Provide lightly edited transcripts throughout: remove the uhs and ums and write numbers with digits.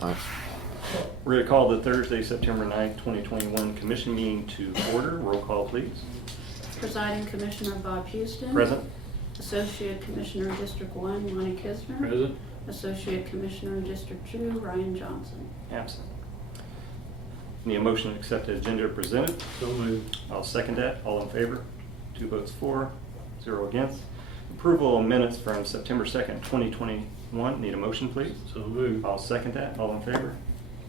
Aye. We're going to call the Thursday, September 9th, 2021 commission meeting to order. Roll call, please. Presiding Commissioner Bob Houston. Present. Associate Commissioner District 1, Lonnie Kisner. Present. Associate Commissioner District 2, Ryan Johnson. Absent. Need a motion to accept the agenda presented. So moved. I'll second that. All in favor? 2 votes for, 0 against. Approval of minutes from September 2nd, 2021. Need a motion, please? So moved. I'll second that. All in favor?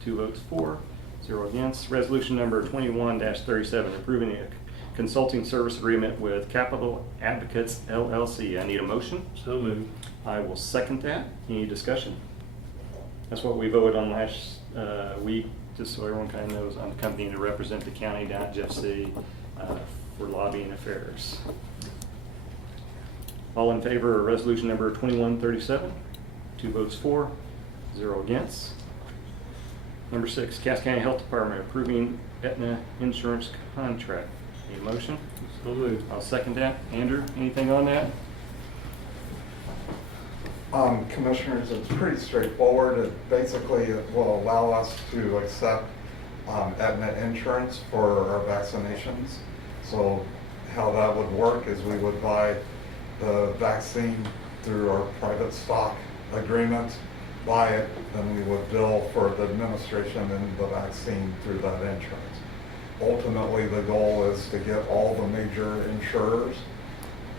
2 votes for, 0 against. Resolution number 21-37, approving a consulting service agreement with Capital Advocates LLC. I need a motion. So moved. I will second that. Any discussion? That's what we voted on last week, just so everyone kind of knows. I'm the company to represent the county down at Jeff City for lobbying affairs. All in favor of resolution number 2137? 2 votes for, 0 against. Number 6, Cass County Health Department approving Aetna insurance contract. Need a motion? So moved. I'll second that. Andrew, anything on that? Commissioners, it's pretty straightforward. It will allow us to accept Aetna insurance for our vaccinations. So how that would work is we would buy the vaccine through our private stock agreement, buy it, then we would bill for the administration and the vaccine through that insurance. Ultimately, the goal is to get all the major insurers.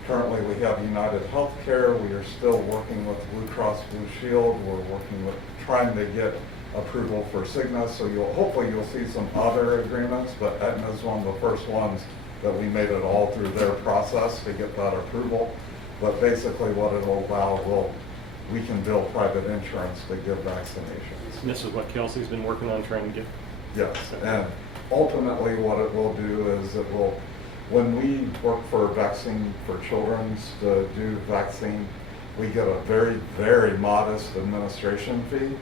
Currently, we have United Healthcare. We are still working with Blue Cross Blue Shield. We're working with trying to get approval for Cigna. So hopefully you'll see some other agreements, but Aetna is one of the first ones that we made it all through their process to get that approval. But basically what it will allow, we can bill private insurance to give vaccinations. And this is what Kelsey's been working on trying to get. Yes, and ultimately what it will do is when we work for Vaccine for Children's to do vaccine, we get a very, very modest administration fee.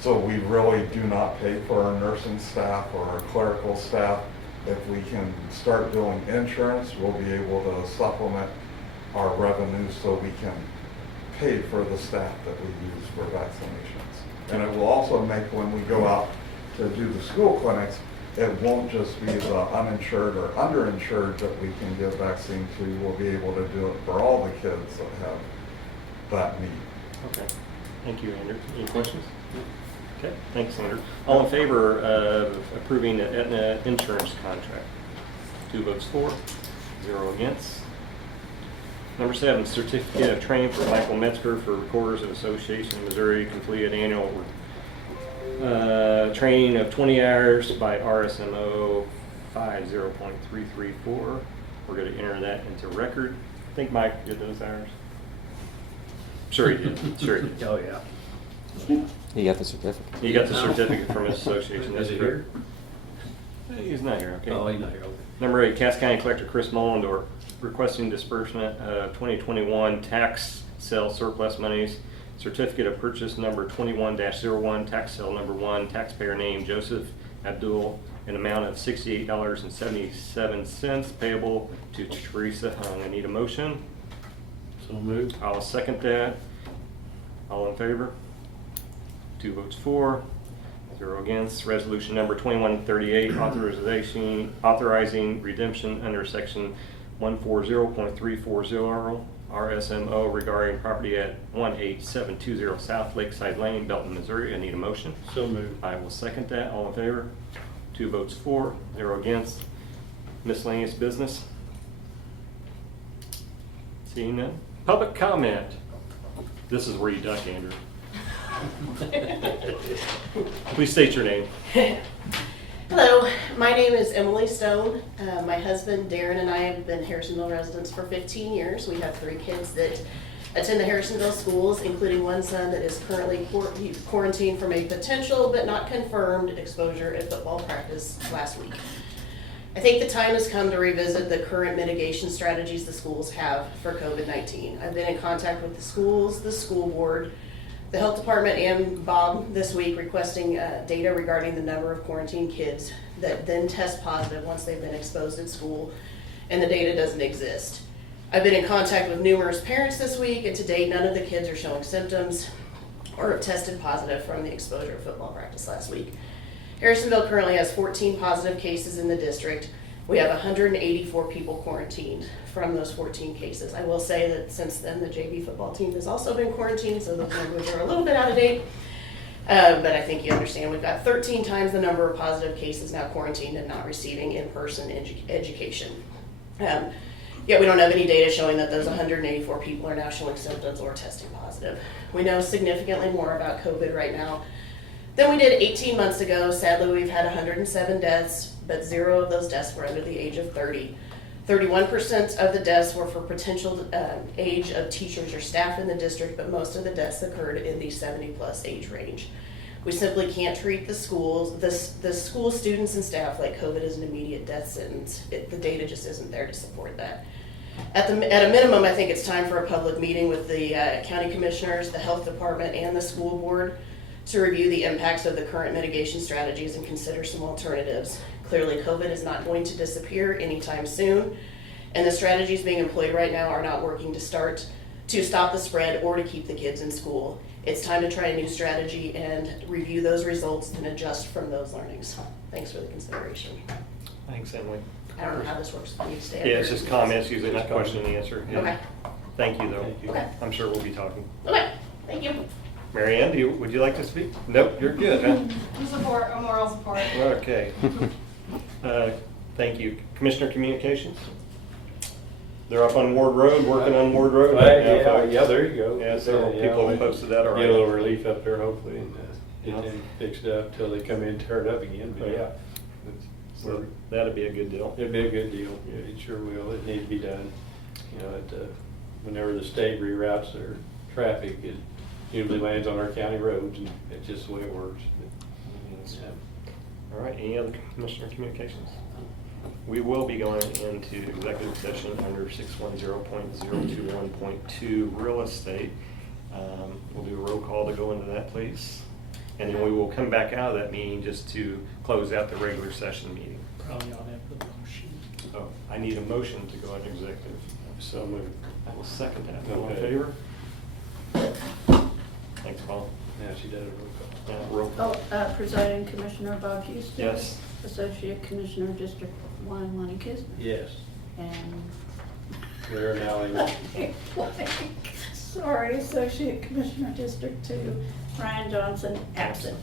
So we really do not pay for our nursing staff or our clerical staff. If we can start doing insurance, we'll be able to supplement our revenue so we can pay for the staff that we use for vaccinations. And it will also make, when we go out to do the school clinics, it won't just be the uninsured or underinsured that we can give vaccine to. We'll be able to do it for all the kids that have that need. Okay. Thank you, Andrew. Any questions? Okay. Thanks, Andrew. All in favor of approving the Aetna insurance contract? 2 votes for, 0 against. Number 7, certificate of training for Michael Metzger for Recorders of Association of Missouri, completed annual training of 20 hours by RSMO 50.334. We're going to enter that into record. I think Mike did those hours. Sure he did. Sure he did. Oh, yeah. He got the certificate. He got the certificate from his association. Is That's he correct. here? He's not here, okay. Oh, he's not here. Okay. Number 8, Cass County Collector Chris Mullendorf requesting disbursement of 2021 tax sale surplus monies. Certificate of purchase number 21-01, tax sale number 1, taxpayer name Joseph Abdul, an amount of $68.77 payable to Teresa Hung. I need a motion. So moved. I'll second that. All in favor? 2 votes for, 0 against. Resolution number 2138, authorizing redemption under section 140.340 RSMO regarding property at 18720 South Lakeside Lane, Belton, Missouri. I need a motion. So moved. I will second that. All in favor? 2 votes for, 0 against. Miscellaneous business? Seeing none? Public comment. This is where you duck, Andrew. Please state your name. Hello, my name is Emily Stone. My husband Darren and I have been Harrisonville residents for 15 years. We have 3 kids that attend the Harrisonville schools, including one son that is currently quarantined from a potential but not confirmed exposure at football practice last week. I think the time has come to revisit the current mitigation strategies the schools have for COVID-19. I've been in contact with the schools, the school board, the health department, and Bob this week requesting data regarding the number of quarantined kids that then test positive once they've been exposed at school, and the data doesn't exist. I've been in contact with numerous parents this week, and to date, none of the kids are showing symptoms or tested positive from the exposure of football practice last week. Harrisonville currently has 14 positive cases in the district. We have 184 people quarantined from those 14 cases. I will say that since then, the JV football team has also been quarantined, so those numbers are a little bit out of date. But I think you understand, we've got 13 times the number of positive cases now quarantined and not receiving in-person education. Yet we don't have any data showing that those 184 people are now showing symptoms or testing positive. We know significantly more about COVID right now than we did 18 months ago. Sadly, we've had 107 deaths, but 0 of those deaths were under the age of 30. 31% of the deaths were for potential age of teachers or staff in the district, but most of the deaths occurred in the 70-plus age range. We simply can't treat the schools, the school students and staff like COVID is an immediate death sentence. The data just isn't there to support that. At a minimum, I think it's time for a public meeting with the county commissioners, the health department, and the school board to review the impacts of the current mitigation strategies and consider some alternatives. Clearly, COVID is not going to disappear anytime soon, and the strategies being employed right now are not working to stop the spread or to keep the kids in school. It's time to try a new strategy and review those results and adjust from those learnings. Thanks for the consideration. Thanks, Emily. I don't know how this works for you, Stan. Yeah, it's just comments, usually not question and answer. Yeah. Okay. Thank you, though. Thank you. Okay. I'm sure we'll be talking. Okay, thank you. Mary Ann, would you like to speak? Nope, you're good, huh? Support, a moral support. Okay. Thank you. Commissioner Communications? They're up on Ward Road, working on Ward Road. right now, folks. Yeah, there you go. Yeah, several people have posted that Get a already. little relief up there hopefully and Yeah. get them fixed up till they come in and tear it up again, but yeah. So that'd be a good deal. It'd be a good deal, yeah, it sure will, it needs to be done. You know, whenever the state reroutes their traffic, it usually lands on our county roads, and it's just the way it works. Yeah. All right, any other Commissioner Communications? We will be going into executive session under 610.021.2 real estate. We'll do a roll call to go into that, please. And then we will come back out of that meeting just to close out the regular session meeting. Probably ought to have the motion. So I need a motion to go into executive. So moved. I will second that. All in Okay. favor? Thanks, Paul. Now she does a roll call. Roll call. Presiding Commissioner Bob Houston. Yes. Associate Commissioner District 1, Lonnie Kisner. Yes, And, there now, sorry, Associate Commissioner District 2, Ryan Johnson, absent.